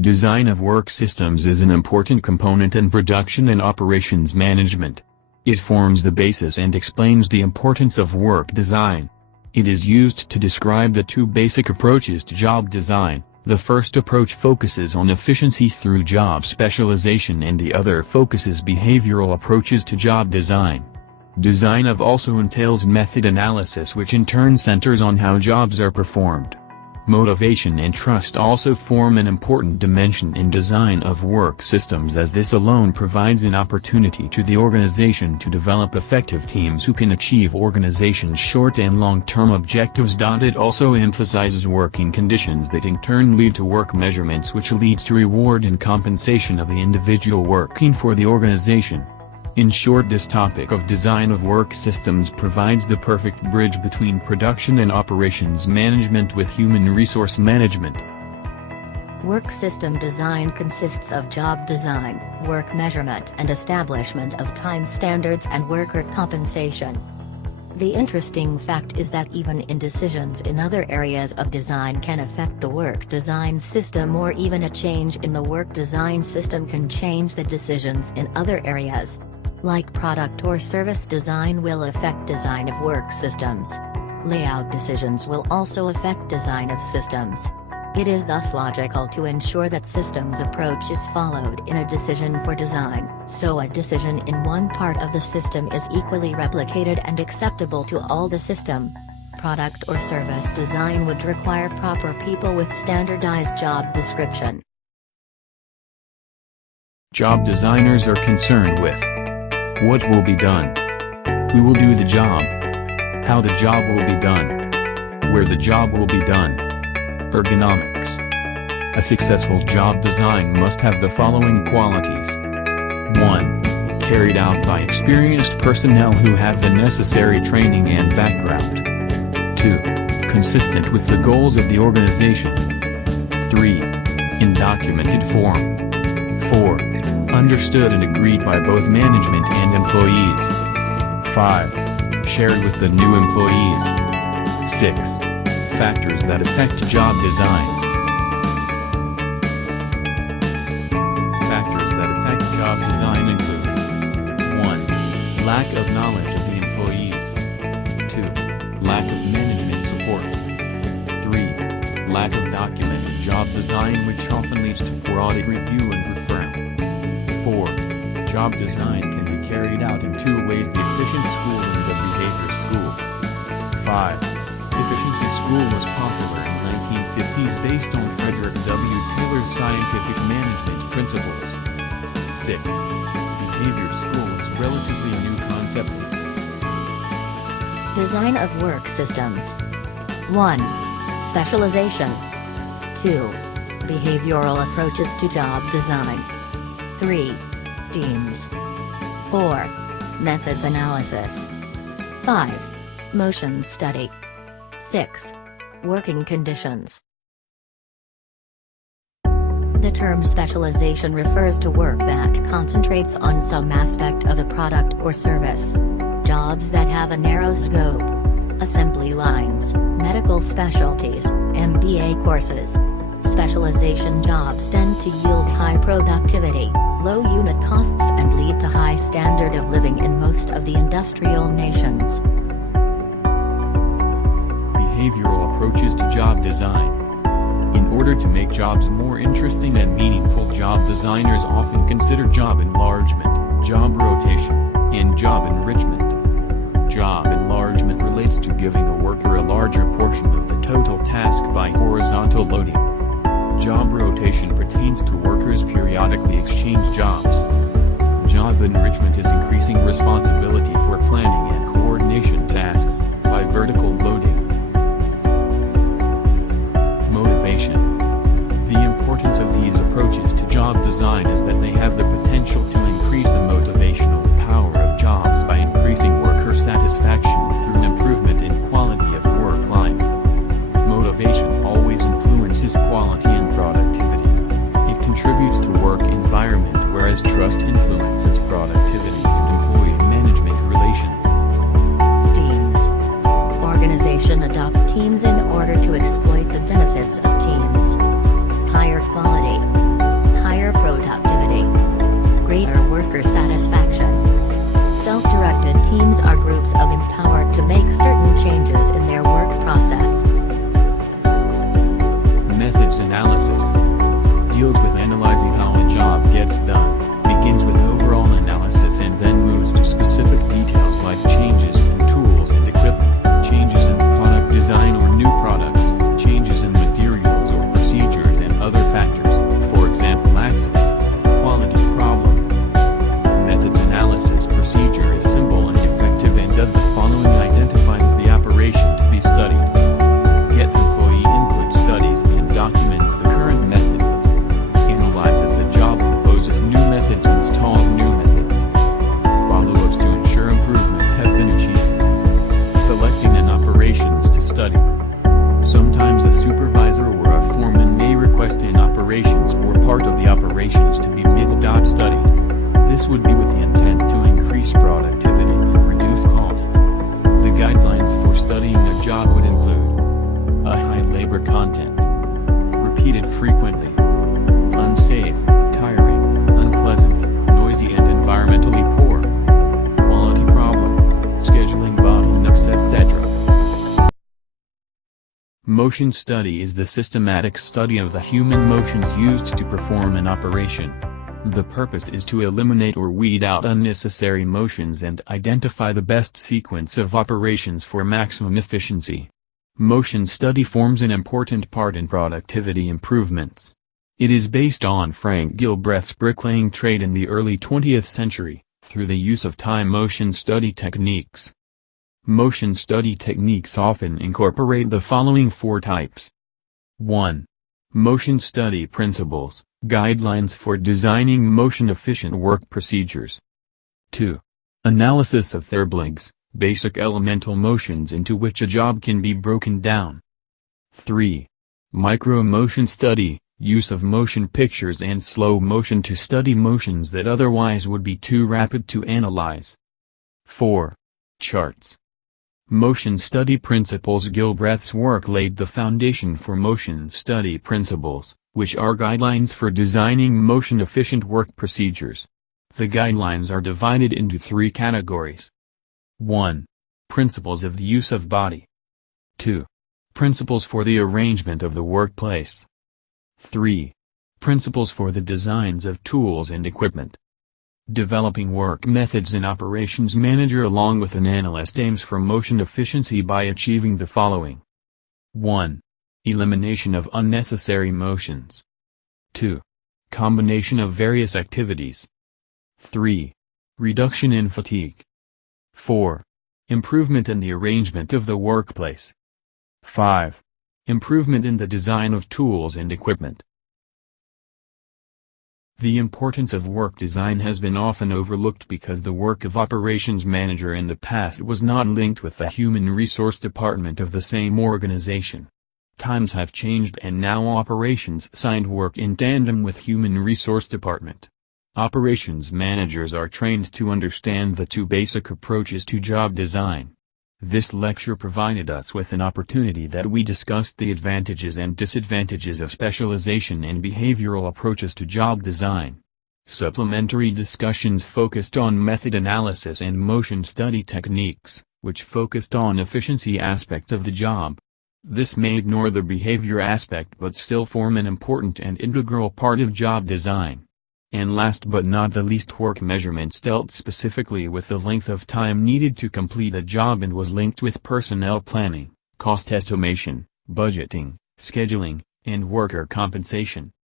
Design of work systems is an important component in production and operations management. It forms the basis and explains the importance of work design. It is used to describe the two basic approaches to job design. The first approach focuses on efficiency through job specialization and the other focuses behavioral approaches to job design. Design of also entails method analysis, which in turn centers on how jobs are performed. Motivation and trust also form an important dimension in design of work systems, as this alone provides an opportunity to the organization to develop effective teams who can achieve organization's short and long-term objectives. It also emphasizes working conditions that in turn lead to work measurements, which leads to reward and compensation of the individual working for the organization. In short, this topic of design of work systems provides the perfect bridge between production and operations management with human resource management. Work system design consists of job design, work measurement and establishment of time standards and worker compensation. The interesting fact is that even in decisions in other areas of design can affect the work design system, or even a change in the work design system can change the decisions in other areas. Like product or service design will affect design of work systems. Layout decisions will also affect design of systems. It is thus logical to ensure that systems approach is followed in a decision for design, so a decision in one part of the system is equally replicated and acceptable to all the system. Product or service design would require proper people with standardized job description. Job designers are concerned with what will be done, who will do the job, how the job will be done, where the job will be done. Ergonomics. A successful job design must have the following qualities. 1. Carried out by experienced personnel who have the necessary training and background. 2. Consistent with the goals of the organization. 3. In documented form. 4. Understood and agreed by both management and employees. 5. Shared with the new employees. 6. Factors that affect job design. Factors that affect job design include 1. Lack of knowledge of the employees. 2. Lack of management support. 3. Lack of documented job design, which often leads to poor audit review and referral. 4. Job design can be carried out in two ways: the efficient school and the behavior school. 5. Efficiency school was popular in the 1950s based on Frederick W. Taylor's scientific management principles. 6. Behavior school is a relatively new concept. Design of work systems. 1. Specialization. 2. Behavioral approaches to job design. 3. Teams. 4. Methods analysis. 5. Motion study. 6. Working conditions. The term specialization refers to work that concentrates on some aspect of a product or service. Jobs that have a narrow scope. Assembly lines, medical specialties, MBA courses. Specialization jobs tend to yield high productivity, low unit costs and lead to high standard of living in most of the industrial nations. Behavioral approaches to job design. In order to make jobs more interesting and meaningful, job designers often consider job enlargement, job rotation, and job enrichment. Job enlargement relates to giving a worker a larger portion of the total task by horizontal loading. Job rotation pertains to workers periodically exchange jobs. Job enrichment is increasing responsibility for planning and coordination tasks by vertical loading. Motivation. The importance of these approaches to job design is that they have the potential to increase the motivational power of jobs by increasing worker satisfaction through an improvement in quality of work life. Motivation always influences quality and productivity. It contributes to work environment, whereas trust influences productivity and employee management relations. Teams. Organization adopt teams in order to exploit the benefits of teams. Higher quality, deals with analyzing how a job gets done, begins with overall analysis and then moves to specific details like changes in tools and equipment, changes in product design or new products, changes in materials or procedures and other factors, for example accidents, quality problem. Methods analysis procedure is simple and effective and does the following: identifies the operation to be studied, gets employee input, studies and documents the current method, analyzes the job, proposes new methods, installs new methods, follow-ups to ensure improvements have been achieved, selecting an operations to study. Sometimes a supervisor or a foreman may request an operations or part of the operations to be studied. This would be with the intent to increase productivity and reduce costs. The guidelines for studying a job would include a high labor content, repeated frequently, unsafe, tiring, unpleasant, noisy and environmentally poor, quality problems, scheduling bottlenecks, etc. Motion study is the systematic study of the human motions used to perform an operation. The purpose is to eliminate or weed out unnecessary motions and identify the best sequence of operations for maximum efficiency. Motion study forms an important part in productivity improvements. It is based on Frank Gilbreth's bricklaying trade in the early 20th century, through the use of time motion study techniques. Motion study techniques often incorporate the following four types. 1. Motion study principles, guidelines for designing motion-efficient work procedures. 2. Analysis of Therbligs, basic elemental motions into which a job can be broken down. 3. Micro-motion study, use of motion pictures and slow motion to study motions that otherwise would be too rapid to analyze. 4. Charts. Motion study principles. Gilbreth's work laid the foundation for motion study principles, which are guidelines for designing motion-efficient work procedures. The guidelines are divided into three categories. 1. Principles of the use of body. 2. Principles for the arrangement of the workplace. 3. Principles for the designs of tools and equipment. Developing work methods. An operations manager along with an analyst aims for motion efficiency by achieving the following. 1. Elimination of unnecessary motions. 2. Combination of various activities. 3. Reduction in fatigue. 4. Improvement in the arrangement of the workplace. 5. Improvement in the design of tools and equipment. The importance of work design has been often overlooked because the work of operations manager in the past was not linked with the human resource department of the same organization. Times have changed and now operations side work in tandem with human resource department. Operations managers are trained to understand the two basic approaches to job design. This lecture provided us with an opportunity that we discussed the advantages and disadvantages of specialization and behavioral approaches to job design. Supplementary discussions focused on method analysis and motion study techniques, which focused on efficiency aspects of the job. This may ignore the behavior aspect but still form an important and integral part of job design. And last but not the least, work measurements dealt specifically with the length of time needed to complete a job and was linked with personnel planning, cost estimation, budgeting, scheduling, and worker compensation.